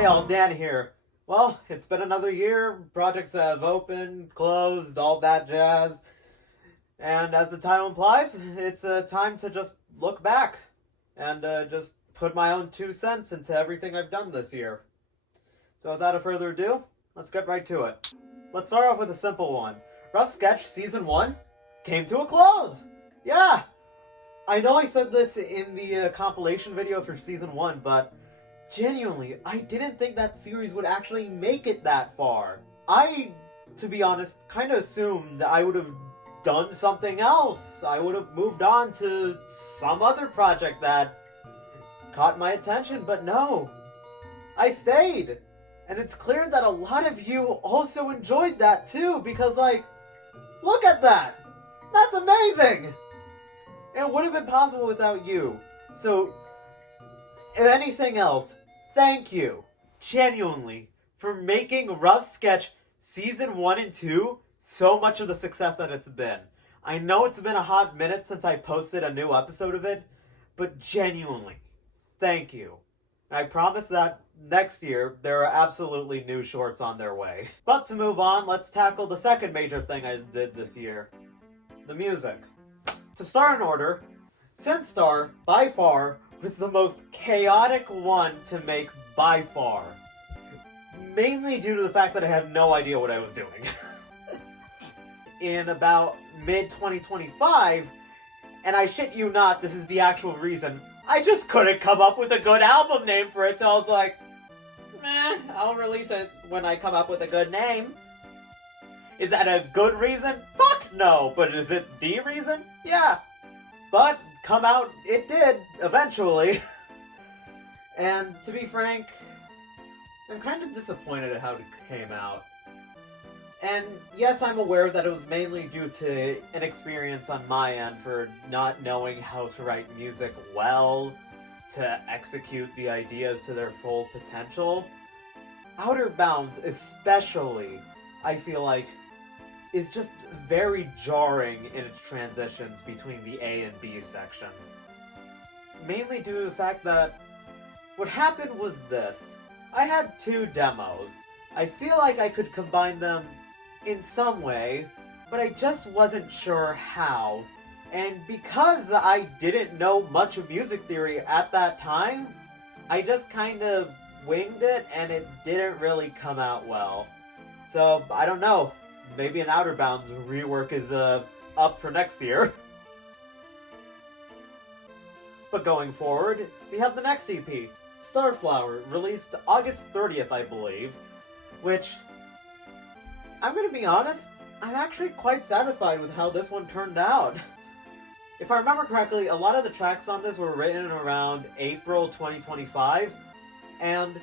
Hey all, Dan here. Well, it's been another year. Projects have opened, closed, all that jazz. And as the title implies, it's time to just look back and just put my own 2 cents into everything I've done this year. So without a further ado, let's get right to it. Let's start off with a simple one. Rough Sketch Season 1 came to a close! Yeah! I know I said this in the compilation video for Season 1, but genuinely, I didn't think that series would actually make it that far. I, to be honest, kind of assumed that I would have done something else. I would have moved on to some other project that caught my attention, but no. I stayed. And it's clear that a lot of you also enjoyed that too, because look at that! That's amazing! And it wouldn't have been possible without you. So, if anything else, thank you, genuinely, for making Rough Sketch Season 1 and 2 so much of the success that it's been. I know it's been a hot minute since I posted a new episode of it, but genuinely, thank you. And I promise that next year, there are absolutely new shorts on their way. But to move on, let's tackle the second major thing I did this year. The music. To start in order, Synthstar, by far, was the most chaotic one to make by far. Mainly due to the fact that I had no idea what I was doing. In about mid-2025, and I shit you not, this is the actual reason, I just couldn't come up with a good album name for it, so I was like, meh, I'll release it when I come up with a good name. Is that a good reason? Fuck no, but is it the reason? Yeah. But come out, it did, eventually. And to be frank, I'm kind of disappointed at how it came out. And yes, I'm aware that it was mainly due to inexperience on my end for not knowing how to write music well, to execute the ideas to their full potential. Outer Bounds, especially, I feel like, is just very jarring in its transitions between the A and B sections. Mainly due to the fact that what happened was this. I had 2 demos. I feel like I could combine them in some way, but I just wasn't sure how. And because I didn't know much of music theory at that time, I just kind of winged it and it didn't really come out well. So, I don't know. Maybe an Outer Bounds rework is up for next year. But going forward, we have the next EP, Starflower, released August 30th, I believe, which, I'm gonna be honest, I'm actually quite satisfied with how this one turned out. If I remember correctly, a lot of the tracks on this were written around April 2025, and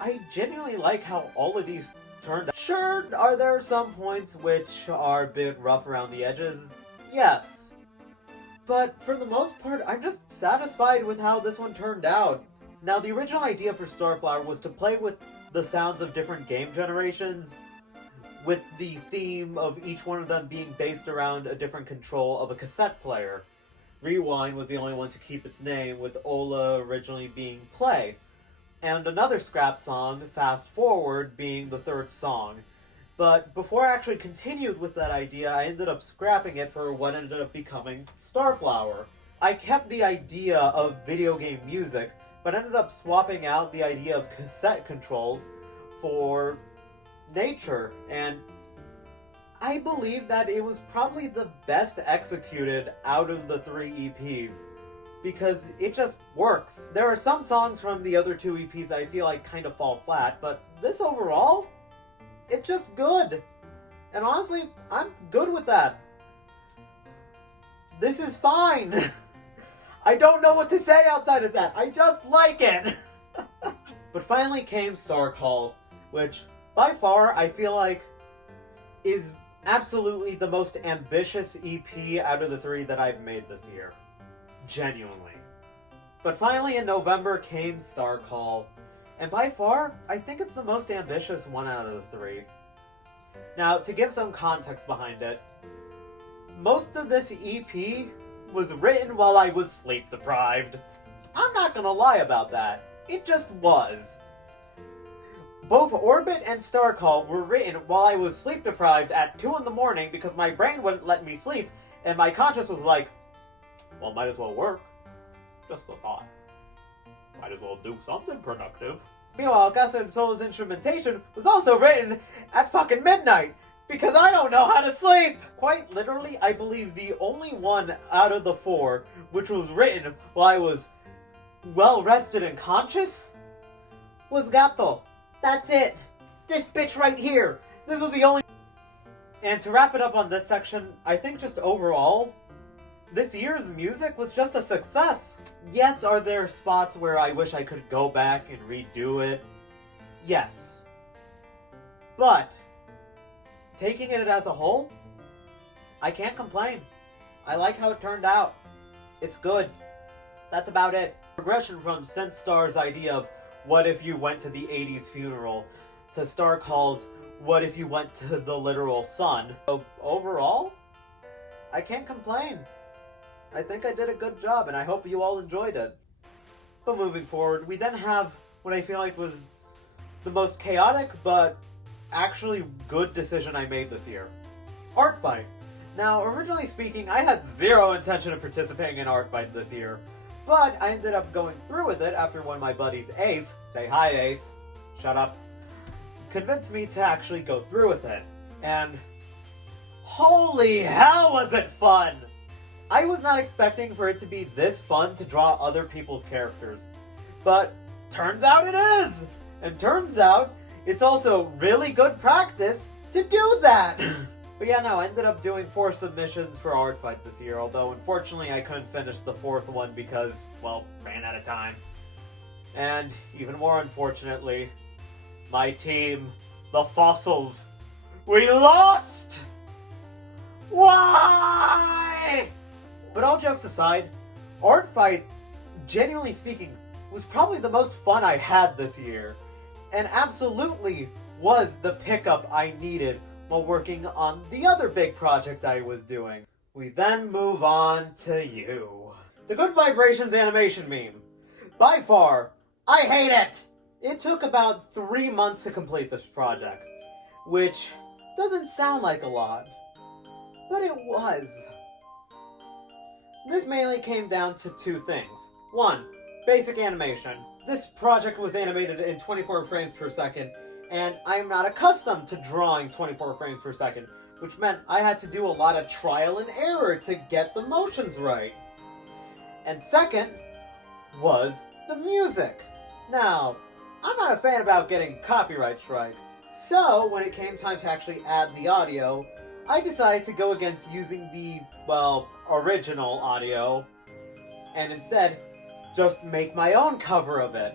I genuinely like how all of these turned out. Sure, are there some points which are a bit rough around the edges? Yes. But for the most part, I'm just satisfied with how this one turned out. Now, the original idea for Starflower was to play with the sounds of different game generations, with the theme of each one of them being based around a different control of a cassette player. Rewind was the only one to keep its name, with Ola originally being play, and another scrapped song, Fast Forward, being the 3rd song. But before I actually continued with that idea, I ended up scrapping it for what ended up becoming Starflower. I kept the idea of video game music, but ended up swapping out the idea of cassette controls for nature, and I believe that it was probably the best executed out of the 3 EPs, because it just works. There are some songs from the other 2 EPs I feel like kind of fall flat, but this overall, it's just good. And honestly, I'm good with that. This is fine. I don't know what to say outside of that. I just like it. But finally came Star Call, which by far I feel like is absolutely the most ambitious EP out of the 3 that I've made this year. Genuinely. But finally in November came Star Call, and by far, I think it's the most ambitious one out of the 3. Now, to give some context behind it, most of this EP was written while I was sleep deprived. I'm not gonna lie about that. It just was. Both Orbit and Starcall were written while I was sleep deprived at 2 in the morning because my brain wouldn't let me sleep, and my conscience was like, well, might as well work. Just a thought. Might as well do something productive. Meanwhile, Gust and Soul's instrumentation was also written at fucking midnight, because I don't know how to sleep! Quite literally, I believe the only one out of the 4 which was written while I was well rested and conscious was Gato. That's it. This bitch right here. This was the only... And to wrap it up on this section, I think just overall, this year's music was just a success. Yes, are there spots where I wish I could go back and redo it? Yes. But, taking it as a whole, I can't complain. I like how it turned out. It's good. That's about it. Progression from Sense Star's idea of what if you went to the 80s funeral to Starcall's what if you went to the literal sun. So overall, I can't complain. I think I did a good job and I hope you all enjoyed it. But moving forward, we then have what I feel like was the most chaotic but actually good decision I made this year. Art Fight. Now, originally speaking, I had zero intention of participating in Art Fight this year, but I ended up going through with it after one of my buddies, Ace, say hi Ace, shut up, convinced me to actually go through with it. And holy hell was it fun! I was not expecting for it to be this fun to draw other people's characters, but turns out it is! And turns out it's also really good practice to do that! But yeah, no, I ended up doing 4 submissions for Art Fight this year, although unfortunately I couldn't finish the 4th one because, well, ran out of time. And even more unfortunately, my team, the Fossils, we lost! Why? But all jokes aside, Art Fight, genuinely speaking, was probably the most fun I had this year, and absolutely was the pickup I needed while working on the other big project I was doing. We then move on to you. The Good Vibrations animation meme. By far, I hate it! It took about 3 months to complete this project, which doesn't sound like a lot, but it was. This mainly came down to 2 things. 1, basic animation. This project was animated in 24 frames per second, and I'm not accustomed to drawing 24 frames per second, which meant I had to do a lot of trial and error to get the motions right. And second was the music. Now, I'm not a fan about getting copyright strike, so when it came time to actually add the audio, I decided to go against using the, well, original audio, and instead just make my own cover of it.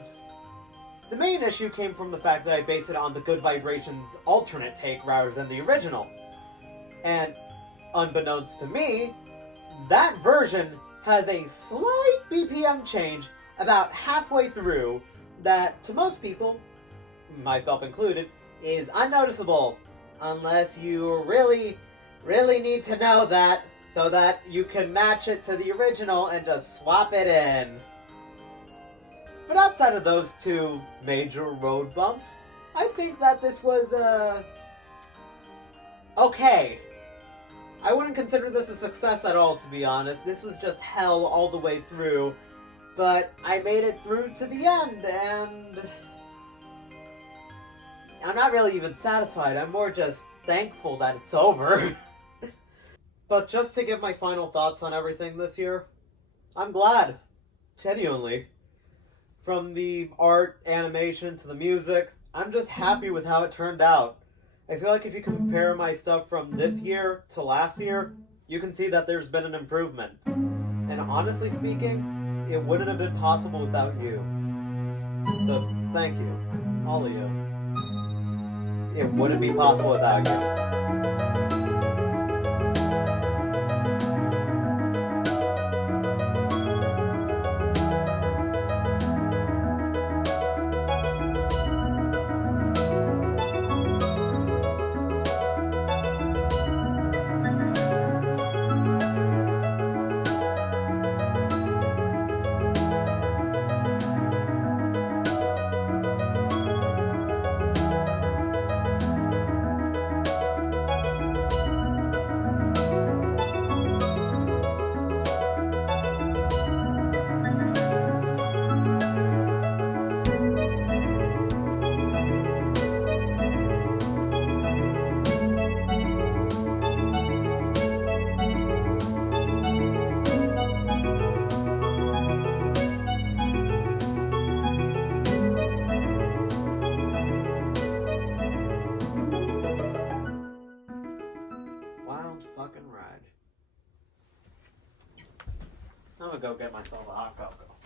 The main issue came from the fact that I based it on the Good Vibrations alternate take rather than the original. And, unbeknownst to me, that version has a slight BPM change about halfway through that, to most people, myself included, is unnoticeable. Unless you really, really need to know that, so that you can match it to the original and just swap it in. But outside of those 2 major road bumps, I think that this was, okay. I wouldn't consider this a success at all, to be honest. This was just hell all the way through. But I made it through to the end, and I'm not really even satisfied. I'm more just thankful that it's over. But just to give my final thoughts on everything this year, I'm glad. Genuinely. From the art, animation, to the music, I'm just happy with how it turned out. I feel like if you compare my stuff from this year to last year, you can see that there's been an improvement. And honestly speaking, it wouldn't have been possible without you. So, thank you. All of you. It wouldn't be possible without you. I'm gonna go get myself a hot cocoa.